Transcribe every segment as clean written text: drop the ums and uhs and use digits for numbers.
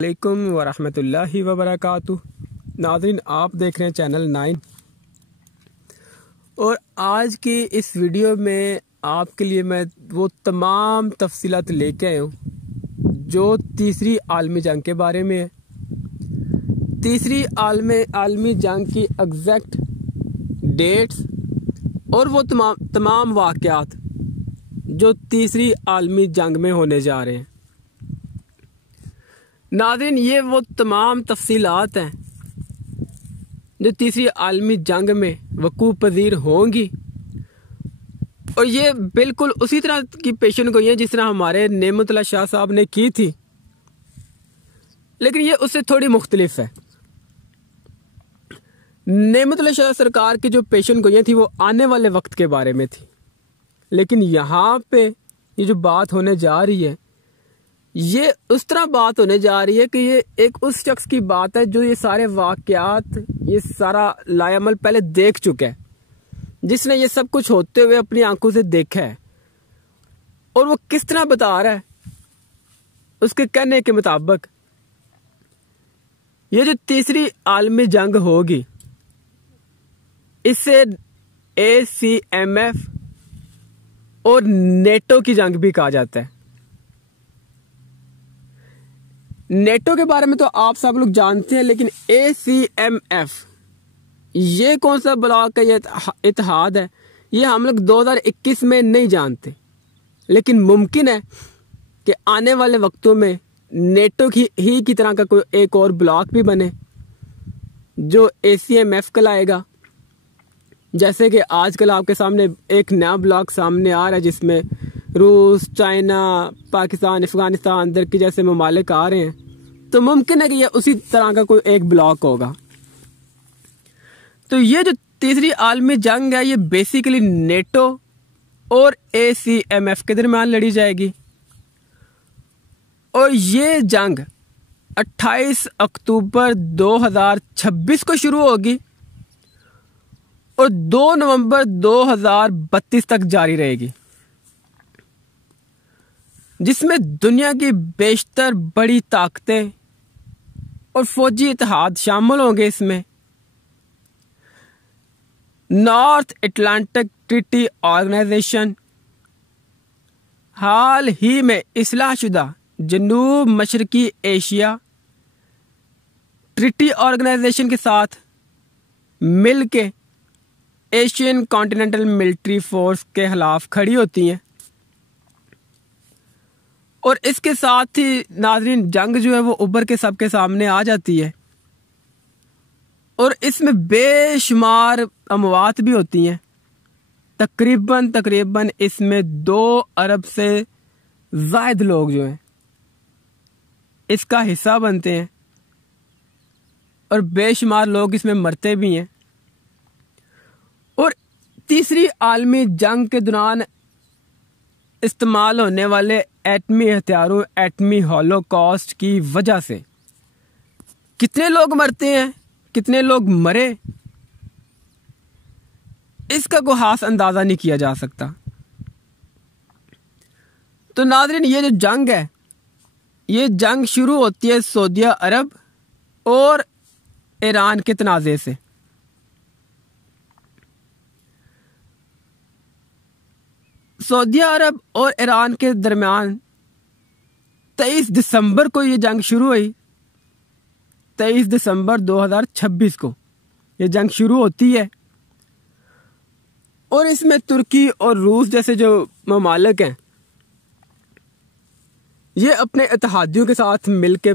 अलैकुम वरहमतुल्लाहि वबरकातुह। नाज़रीन, आप देख रहे हैं चैनल 9 और आज की इस वीडियो में आपके लिए मैं वो तमाम तफसीलात लेके आया हूँ जो तीसरी आलमी जंग के बारे में है। तीसरी आलमी जंग की एग्जैक्ट डेट्स और वो तमाम वाक़यात जो तीसरी आलमी जंग में होने जा रहे हैं। नाज़रीन, ये वो तमाम तफसीलात हैं जो तीसरी आलमी जंग में वकूअ पज़ीर होंगी और ये बिल्कुल उसी तरह की पेशन गोई है जिस तरह हमारे नेमतुल्लाह शाह साहब ने की थी, लेकिन ये उससे थोड़ी मुख्तलिफ है। नेमतुल्लाह शाह सरकार की जो पेशन गोइयाँ थी वो आने वाले वक्त के बारे में थी, लेकिन यहाँ पे ये जो बात होने जा रही है ये उस तरह बात होने जा रही है कि ये एक उस शख्स की बात है जो ये सारे वाक़यात, ये सारा लायामल पहले देख चुका है, जिसने ये सब कुछ होते हुए अपनी आंखों से देखा है और वो किस तरह बता रहा है। उसके कहने के मुताबिक ये जो तीसरी आलमी जंग होगी इससे ACMF और नेटो की जंग भी कहा जाता है। नेटो के बारे में तो आप सब लोग जानते हैं, लेकिन ACMF ये कौन सा ब्लॉक का ये इत्तेहाद है ये हम लोग 2021 में नहीं जानते, लेकिन मुमकिन है कि आने वाले वक्तों में नेटो की तरह का कोई एक और ब्लॉक भी बने जो ACMF कहलाएगा। जैसे कि आजकल आपके सामने एक नया ब्लॉक सामने आ रहा है जिसमें रूस, चाइना, पाकिस्तान, अफगानिस्तान अंदर के जैसे ममालिक आ रहे हैं, तो मुमकिन है कि यह उसी तरह का कोई एक ब्लॉक होगा। तो ये जो तीसरी आलमी जंग है ये बेसिकली नेटो और ACMF के दरमियान लड़ी जाएगी और ये जंग 28 अक्टूबर 2026 को शुरू होगी और 2 नवंबर 2032 तक जारी रहेगी, जिसमें दुनिया की बेशतर बड़ी ताकतें और फौजी इत्तेहाद शामिल होंगे। इसमें नॉर्थ अटलांटिक ट्रीटी ऑर्गेनाइजेशन, हाल ही में इस्लाहशुदा जनूब मशरकी एशिया ट्रीटी ऑर्गेनाइजेशन के साथ मिलके एशियन कॉन्टिनेंटल मिलिट्री फोर्स के खिलाफ खड़ी होती हैं और इसके साथ ही नाजरीन जंग जो है वो उभर के सबके सामने आ जाती है और इसमें बेशुमार अमवात भी होती हैं। तकरीबन इसमें 2 अरब से ज़ायद लोग जो हैं इसका हिस्सा बनते हैं और बेशुमार लोग इसमें मरते भी हैं। और तीसरी आलमी जंग के दौरान इस्तेमाल होने वाले एटमी हथियारों, एटमी हॉलोकॉस्ट की वजह से कितने लोग मरते हैं, कितने लोग मरे, इसका कोई खास अंदाजा नहीं किया जा सकता। तो नाज़रीन, ये जो जंग है ये जंग शुरू होती है सऊदी अरब और ईरान के तनाज़े से। सऊदी अरब और ईरान के दरमियान 23 दिसंबर को ये जंग शुरू हुई। 23 दिसंबर 2026 को ये जंग शुरू होती है और इसमें तुर्की और रूस जैसे जो ममालिक हैं ये अपने इत्तेहादियों के साथ मिलके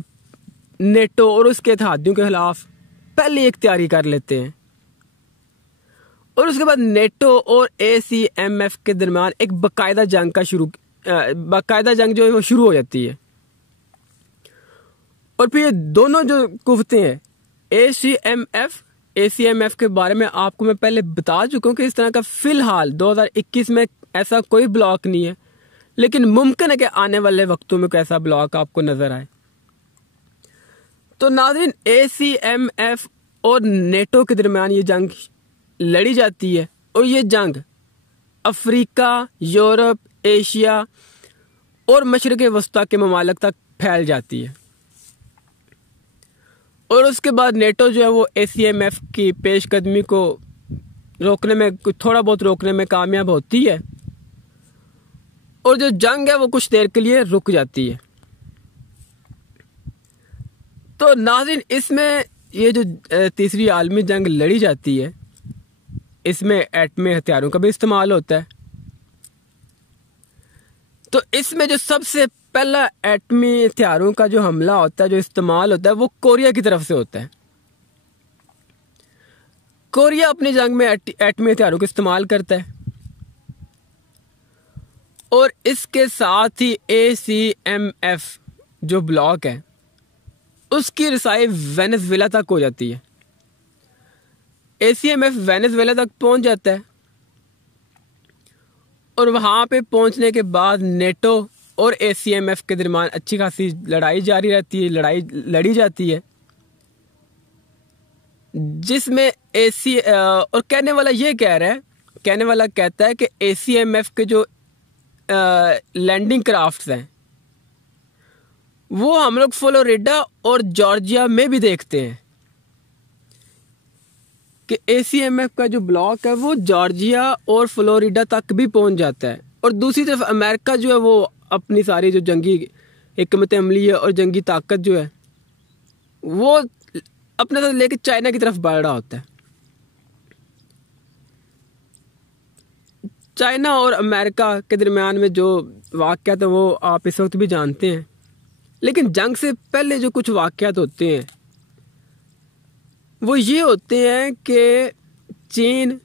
नेटो और उसके इत्तेहादियों के खिलाफ पहले एक तैयारी कर लेते हैं और उसके बाद नेटो और ACMF के दरमियान एक बाकायदा जंग जो है वो शुरू हो जाती है। और फिर ये दोनों जो कुव्वतें हैं ACMF के बारे में आपको मैं पहले बता चुका हूँ कि इस तरह का फिलहाल 2021 में ऐसा कोई ब्लॉक नहीं है, लेकिन मुमकिन है कि आने वाले वक्तों में कोई ऐसा ब्लॉक आपको नजर आए। तो नाज़रीन, ACMF और नेटो के दरमियान ये जंग लड़ी जाती है और ये जंग अफ्रीका, यूरोप, एशिया और मशरिक़ वस्ता के ममालिक तक फैल जाती है। और उसके बाद नेटो जो है वो ACMF की पेशकदमी को रोकने में, कुछ थोड़ा बहुत रोकने में कामयाब होती है और जो जंग है वो कुछ देर के लिए रुक जाती है। तो नाज़रीन, इसमें ये जो तीसरी आलमी जंग लड़ी जाती है, इसमें एटमी हथियारों का भी इस्तेमाल होता है। तो इसमें जो सबसे पहला एटमी हथियारों का जो हमला होता है, जो इस्तेमाल होता है, वो कोरिया की तरफ से होता है। कोरिया अपनी जंग में एटमी हथियारों का इस्तेमाल करता है और इसके साथ ही ACMF जो ब्लॉक है उसकी रसाई वेनेजुएला तक हो जाती है। ACMF वेनेजुएला तक पहुंच जाता है और वहां पे पहुंचने के बाद नेटो और ACMF के दरमियान अच्छी खासी लड़ाई जारी रहती है, लड़ाई लड़ी जाती है, जिसमें और कहने वाला ये कह रहा है, कहने वाला कहता है कि ACMF के जो लैंडिंग क्राफ्ट्स हैं वो हम लोग फ्लोरिडा और जॉर्जिया में भी देखते हैं कि ACMF का जो ब्लॉक है वो जॉर्जिया और फ्लोरिडा तक भी पहुंच जाता है। और दूसरी तरफ अमेरिका जो है वो अपनी सारी जो जंगी हिकमत अमली है और जंगी ताकत जो है वो अपने साथ लेके चाइना की तरफ बढ़ रहा होता है। चाइना और अमेरिका के दरमियान में जो वाक़यात है वो आप इस वक्त भी जानते हैं, लेकिन जंग से पहले जो कुछ वाक़यात होते हैं वो ये होते हैं कि चीन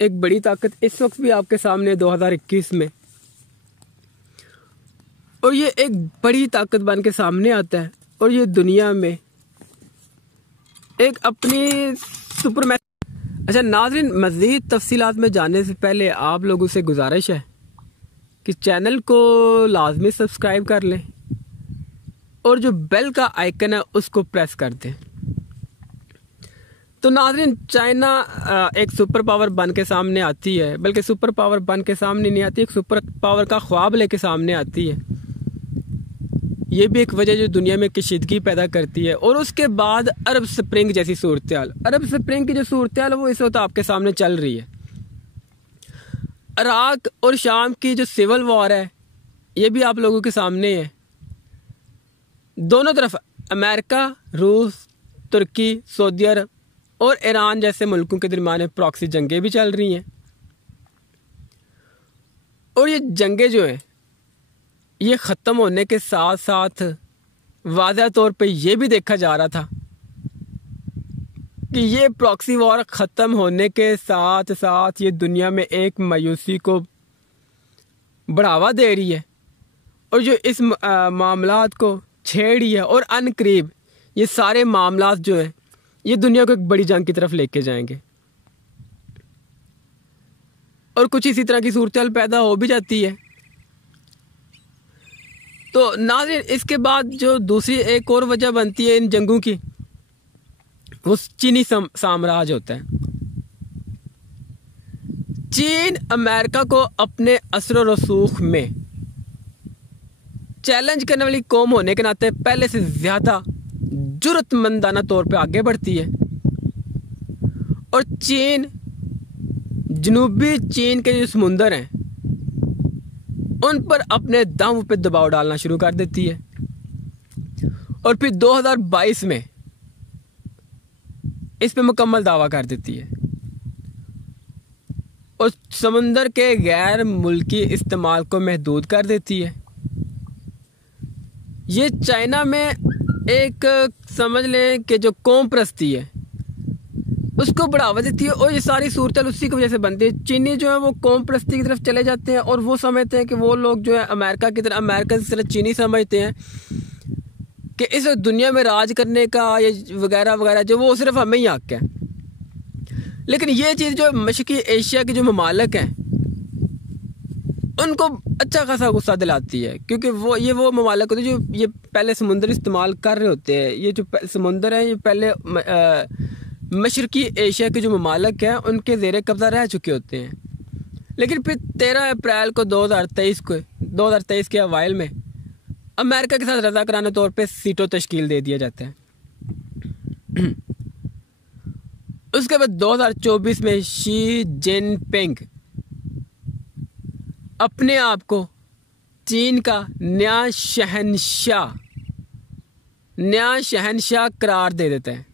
एक बड़ी ताकत इस वक्त भी आपके सामने 2021 में, और ये एक बड़ी ताकत बन के सामने आता है और ये दुनिया में एक अपनी सुपर। अच्छा नाज़रीन, मज़ीद तफसीलात में जानने से पहले आप लोगों से गुजारिश है कि चैनल को लाजमी सब्सक्राइब कर लें और जो बेल का आइकन है उसको प्रेस कर दें। तो नाज़रीन, चाइना एक सुपर पावर बन के सामने आती है, बल्कि सुपर पावर बन के सामने नहीं आती, एक सुपर पावर का ख्वाब लेके सामने आती है। ये भी एक वजह जो दुनिया में कशीदगी पैदा करती है। और उसके बाद अरब स्प्रिंग जैसी सूरत हाल, अरब स्प्रिंग की जो सूरत हाल है वो इस वक्त आपके सामने चल रही है। इराक और शाम की जो सिविल वॉर है ये भी आप लोगों के सामने है। दोनों तरफ अमेरिका, रूस, तुर्की, सऊदी अरब और ईरान जैसे मुल्कों के दरमियान प्रॉक्सी जंगें भी चल रही हैं। और ये जंगें जो हैं ये ख़त्म होने के साथ साथ वाज़ह तौर पे ये भी देखा जा रहा था कि ये प्रॉक्सी वॉर ख़त्म होने के साथ साथ ये दुनिया में एक मायूसी को बढ़ावा दे रही है और जो इस मामलात को छेड़ रही है, और अनकरीब ये सारे मामलात जो हैं ये दुनिया को एक बड़ी जंग की तरफ लेके जाएंगे। और कुछ इसी तरह की सूरत पैदा हो भी जाती है। तो नाज़रीन, इसके बाद जो दूसरी एक और वजह बनती है इन जंगों की, वो चीनी साम्राज्य होता है। चीन अमेरिका को अपने असर और रसूख में चैलेंज करने वाली कौम होने के नाते पहले से ज्यादा जुर्रतमंदाना तौर पे आगे बढ़ती है। और चीन, जनूबी चीन के जो समुंदर हैं उन पर अपने दम पे दबाव डालना शुरू कर देती है। और फिर 2022 में इस पे मुकम्मल दावा कर देती है और समुंदर के गैर मुल्की इस्तेमाल को महदूद कर देती है। ये चाइना में एक समझ लें कि जो कौम प्रस्ती है उसको बढ़ावा देती है और ये सारी सूरत उसी की वजह से बनती है। चीनी जो है वो कौम प्रस्ती की तरफ चले जाते हैं और वो समझते हैं कि वो लोग जो है अमेरिका की तरह चीनी समझते हैं कि इस दुनिया में राज करने का ये वगैरह वगैरह जो वो सिर्फ हमें ही हक है। लेकिन ये चीज़ जो मशरक़ी एशिया के जो ममालिक हैं उनको अच्छा खासा गुस्सा दिलाती है, क्योंकि वो ममालिक होते हैं जो ये पहले समुंदर इस्तेमाल कर रहे होते हैं। ये जो समुंदर है ये पहले मशरक़ी एशिया के जो ममालिक हैं उनके ज़ेरे कब्ज़ा रह चुके होते हैं। लेकिन फिर 13 अप्रैल को 2023 के अवाइल में अमेरिका के साथ रज़ाकाराना तौर पे सीटों तश्कील दे दिया जाता है। उसके बाद 2024 में शी जिनपिंग अपने आप को चीन का नया शहंशाह करार दे देता है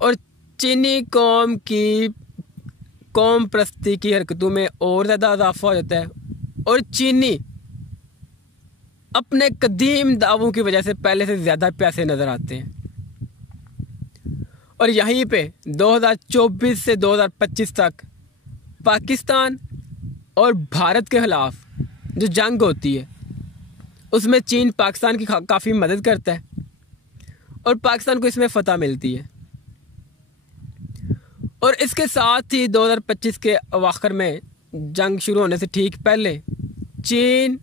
और चीनी कौम परस्ती की हरकतों में और ज़्यादा इजाफा हो जाता है और चीनी अपने कदीम दावों की वजह से पहले से ज़्यादा प्यासे नज़र आते हैं। और यहीं पे 2024 से 2025 तक पाकिस्तान और भारत के खिलाफ जो जंग होती है उसमें चीन पाकिस्तान की काफ़ी मदद करता है और पाकिस्तान को इसमें फतह मिलती है। और इसके साथ ही 2025 के अवाखिर में जंग शुरू होने से ठीक पहले चीन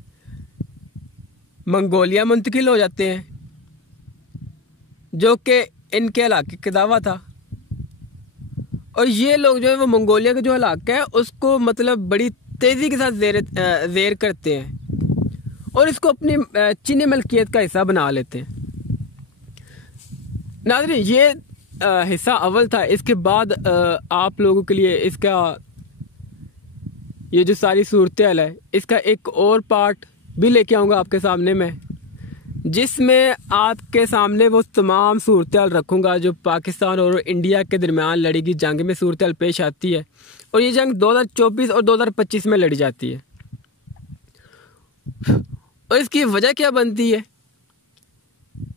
मंगोलिया मुंतकिल हो जाते हैं, जो कि इनके इलाके का दावा था। और ये लोग जो है वो मंगोलिया का जो इलाका है उसको मतलब बड़ी तेज़ी के साथ ज़ेर करते हैं और इसको अपनी चीनी मलकियत का हिस्सा बना लेते हैं। नाज़रीन, ये हिस्सा अव्वल था। इसके बाद आप लोगों के लिए इसका ये जो सारी सूरत हाल है इसका एक और पार्ट भी लेके आऊँगा आपके सामने में, जिसमें आपके सामने वो तमाम सूरत हाल रखूँगा जो पाकिस्तान और इंडिया के दरमियान लड़ी गई जंग में सूरत हाल पेश आती है। और ये जंग 2024 और 2025 में लड़ी जाती है और इसकी वजह क्या बनती है,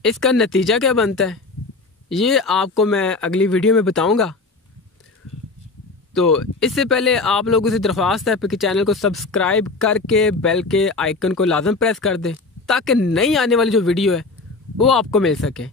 इसका नतीजा क्या बनता है, ये आपको मैं अगली वीडियो में बताऊंगा। तो इससे पहले आप लोगों से दरख्वास्त है कि चैनल को सब्सक्राइब करके बेल के आइकन को लाजम प्रेस कर दें ताकि नई आने वाली जो वीडियो है वो आपको मिल सके।